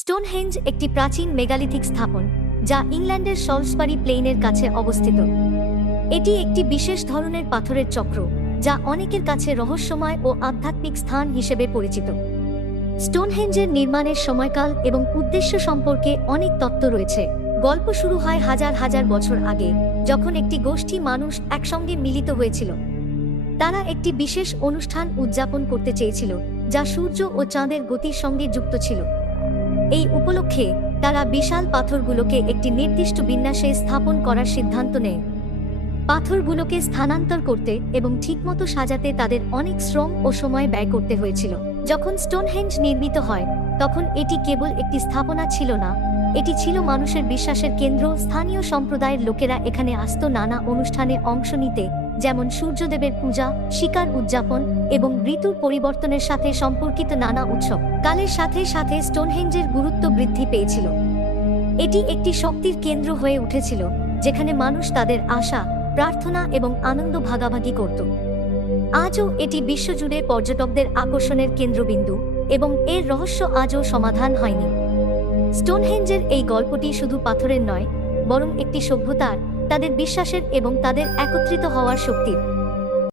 Stonehenge একটি প্রাচীন megalithic স্থাপন যা ইংল্যান্ডের সলসবারি প্লেইনের কাছে অবস্থিত। এটি একটি বিশেষ ধরনের পাথরের চক্র যা অনেকের কাছে রহস্যময় ও আধ্যাত্মিক স্থান হিসেবে পরিচিত। স্টোনহেঞ্জের নির্মাণের সময়কাল এবং উদ্দেশ্য সম্পর্কে অনেক তত্ত্ব রয়েছে। গল্প শুরু হয় হাজার হাজার বছর আগে, যখন একটি গোষ্ঠী মানুষ একসঙ্গে মিলিত হয়েছিল। তারা একটি বিশেষ অনুষ্ঠান উদযাপন করতে চেয়েছিল যা সূর্য ও চাঁদের গতির সঙ্গে যুক্ত ছিল। এই উপলক্ষে তারা বিশাল পাথরগুলোকে একটি নির্দিষ্ট বিন্যাসে স্থাপন করার সিদ্ধান্ত নেয়। পাথরগুলোকে স্থানান্তর করতে এবং ঠিকমতো সাজাতে তাদের অনেক শ্রম ও সময় ব্যয় করতে হয়েছিল। যখন স্টোনহেঞ্জ নির্মিত হয় তখন এটি কেবল একটি স্থাপনা ছিল না, এটি ছিল মানুষের বিশ্বাসের কেন্দ্র। স্থানীয় সম্প্রদায়ের লোকেরা এখানে আসত নানা অনুষ্ঠানে অংশ নিতে, যেমন সূর্যদেবের পূজা, শিকার উদযাপন এবং ঋতুর পরিবর্তনের সাথে সম্পর্কিত নানা উৎসব। কালের সাথে সাথে স্টোনহেঞ্জের গুরুত্ব বৃদ্ধি পেয়েছিল। এটি একটি শক্তির কেন্দ্র হয়ে উঠেছিল যেখানে মানুষ তাদের আশা, প্রার্থনা এবং আনন্দ ভাগাভাগি করত। আজও এটি বিশ্বজুড়ে পর্যটকদের আকর্ষণের কেন্দ্রবিন্দু এবং এর রহস্য আজও সমাধান হয়নি। স্টোনহেঞ্জের এই গল্পটি শুধু পাথরের নয়, বরং একটি সভ্যতার, তাদের বিশ্বাসের এবং তাদের একত্রিত হওয়ার শক্তির।